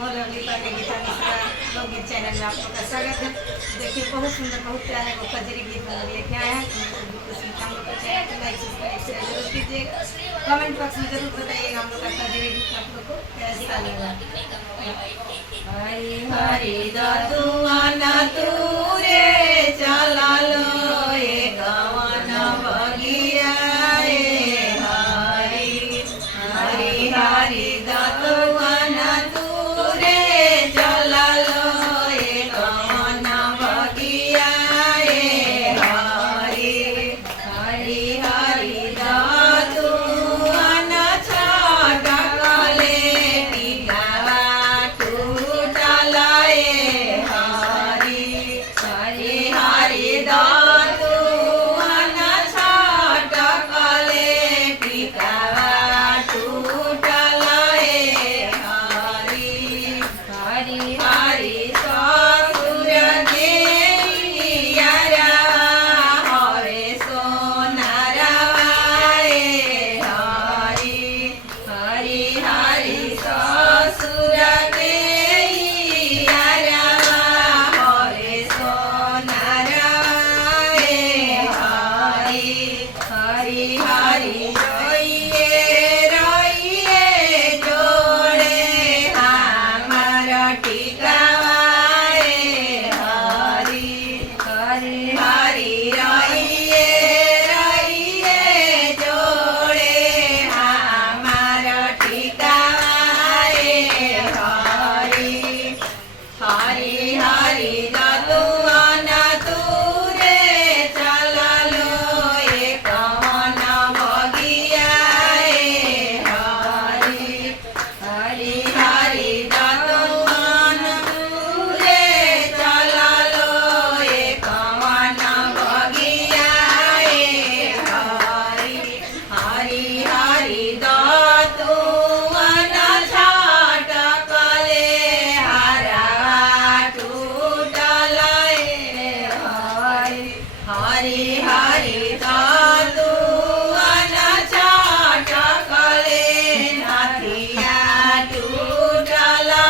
और लिपा के गीता मिश्रा लोकगीत चैनल में आप लोग का स्वागत है। देखिए बहुत सुंदर बहुत प्यारा वो कजरी गीत हम लोग लेके आए हैं। हम लोग का चैनल को लाइक सब्सक्राइब शेयर जरूर कीजिएगा। कमेंट बॉक्स में जरूर बताइएगा हम लोग का कजरी गीत आप लोग को कैसा लगा। हरी हरी दतुआना तूरे चला लो ये गवाना बगिया हरी हरी हरी दतुआना तूरे चला लो ये गवाना बगिया हरी हरी हरी दतुआना छाटकले टीका टूटला हरी हरी हरी दतुआना छाटकले टीका टूटला हरी हरी हरी ससुर गेलियारा हरे सोनारवा हरी हरी हरी ससुर गेलियारा हरे सोनारवा हरी हरी हरी रोइए रोइए जोड़े हमार टिकावा हरी हरी हरी रोइए रोइए जोड़े हमार टिकावा हरी हरी हरी दतुआना तूरे चला लो ये कवना बगिया हरी हरी हरी दतुआना तूरे चला लो ये कवना बगिया हरी हरी हरी दतुआना छाटकले हरा टूटला हरी हरी हरी दतुआना छाटकले नाथिया टूटला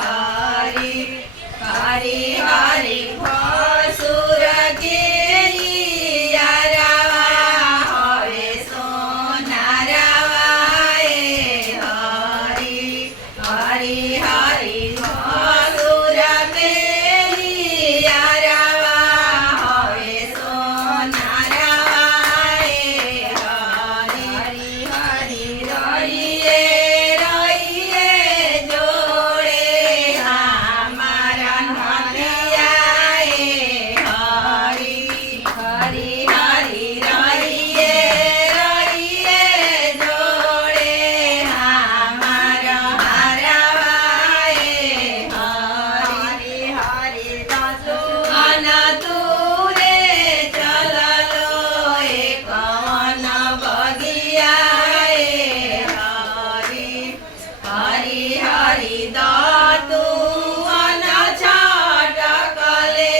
हरी हरी हरी भसुर गेलियारा हरे सोनारवा हरी हरी हरी भसुर गेलियारा हरे सोनारवा हरी हरी रोइए रोइए जोड़े हमारा नदिया हरी हरी हरी रोइए रोइए जोड़े हमारा हरवा हरी हरी दतुआना तूरे चला लो ये कवना बगिया हरी हरी हरी दतुआना छाटकले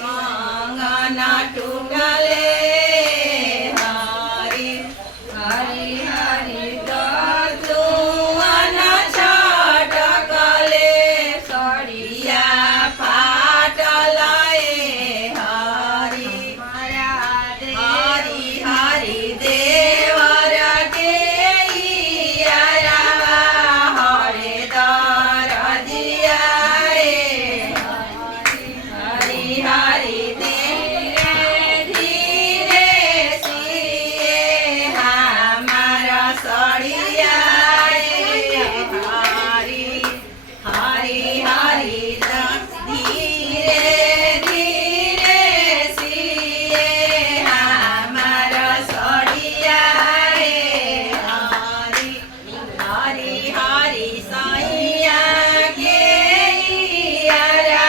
कंगना टूटले हरी हरी हरी दतुआना छाटकले सड़िया फाटला हरी हरी हरी देवर गेलियारा हरे दरजिया हरी हरी धीरे धीरे सिए हमारा सड़िया हरी हरी हरी धीरे धीरे सिए हमारा सड़िया हरी हरी हरी सैया गेलियारा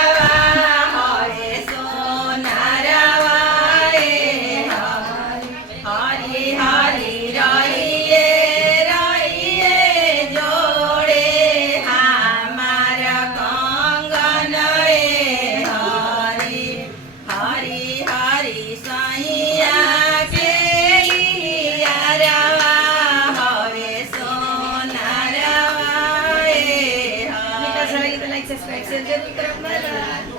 हरे सोनारवा हरी हरी रोइए रोइए जोड़े हमार कंगन हरी हरी हरी सैया गेलियारा हरे सोनारवा लाइक सब्सक्राइब शेयर जरूर करें। Bye by.